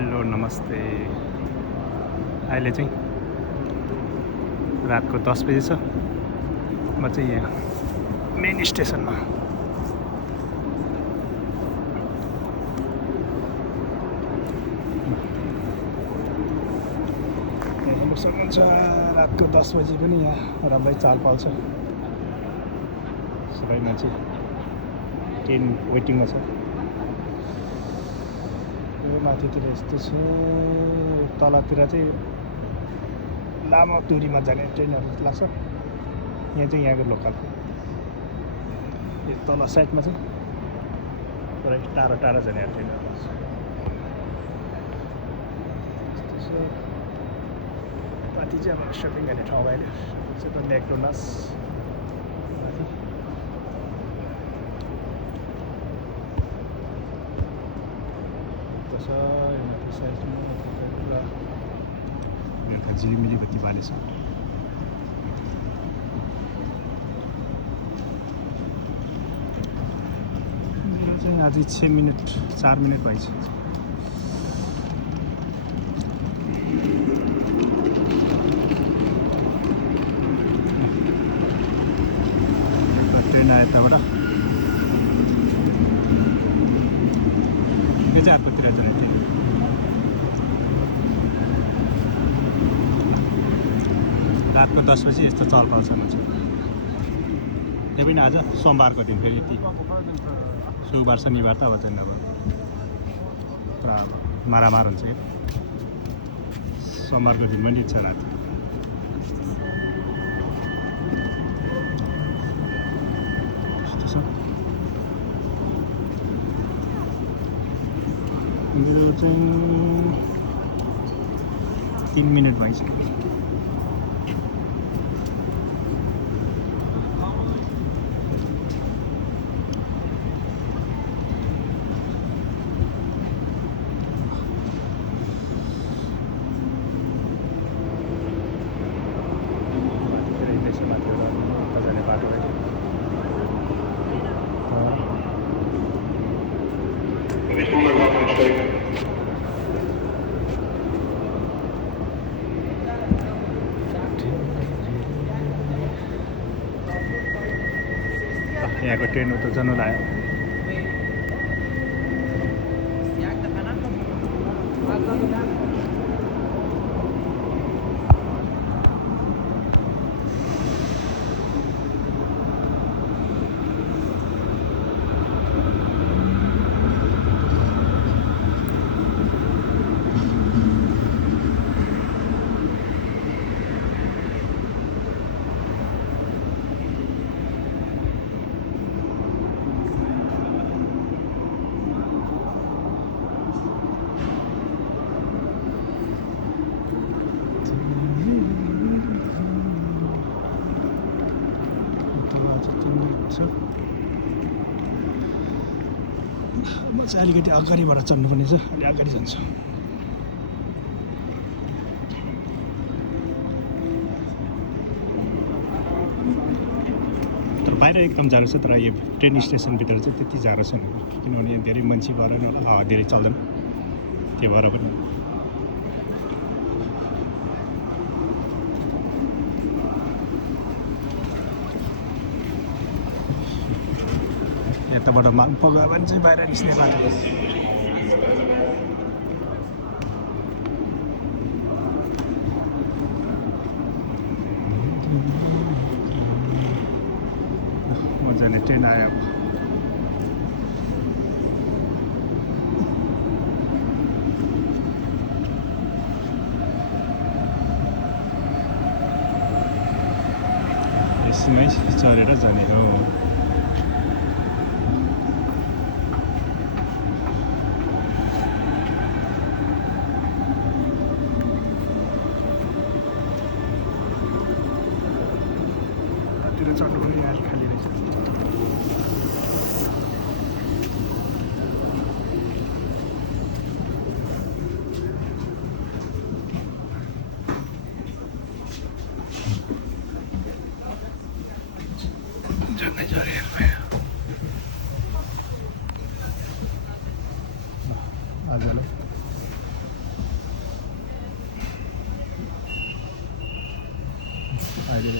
Hello नमस्ते। अहिले चाहिँ रातको 10 बजे छ। म चाहिँ यहाँ मेन स्टेसनमा हेर्नु सक्नुहुन्छ। रातको 10 बजी पनि यहाँ राम्रै चाल पाउँछ। सबै मान्छे ट्रेन वेटिङमा छ। यो माथितिर यस्तो छ, तलतिर चाहिँ लामो दुरीमा जाने ट्रेनहरू लाग्छ। यहाँ चाहिँ यहाँको लोकल। यो तल साइडमा चाहिँ पुरै टाढो टाढो जाने ट्रेनहरू लाग्छ। माथि चाहिँ अब सपिङ गर्ने ठाउँ अहिले चाहिँ म्याकडोनल्ड्स माथि। माथि साइडमा पुरा यहाँ झिलिमिली बत्ती बालेछ। मेरो चाहिँ अझै 4 मिनट भइसक्यो। ट्रेन आयो यताबाट। यो चाहिँ अर्कोतिर जाने ट्रेन। रातको 10 बजी यस्तो चल पाउँछ मान्छे। त्यही पनि आज सोमबारको दिन, फेरि यति सोमबार शनिबार त अब चाहिँ अब पुरा मारामार हुन्छ। सोमबारको दिन पनि छ रात। यस्तो छ। मेरो चाहिँ 3 मिनट भइसक्यो। यहाँको ट्रेन त जानु लाग्यो। म चाहिँ अलिकति अगाडिबाट चढ्नुपर्ने छ। अलि अगाडि जान्छु। तर बाहिर एकदम जाडो छ। तर यो ट्रेन स्टेसनभित्र चाहिँ त्यति जाडो छैन, किनभने यहाँ धेरै मान्छे भएर हावा धेरै चल्दैन। त्यो भएर पनि यताबाट माङ्पो गयो भने चाहिँ बाहिर निस्किने बाटो। मजाले ट्रेन आयो अब। यसमै चढेर जाने हो। चढ्नु पनि यहाँ खाली रहेछ। झन्डै झरेको आजलाई अहिले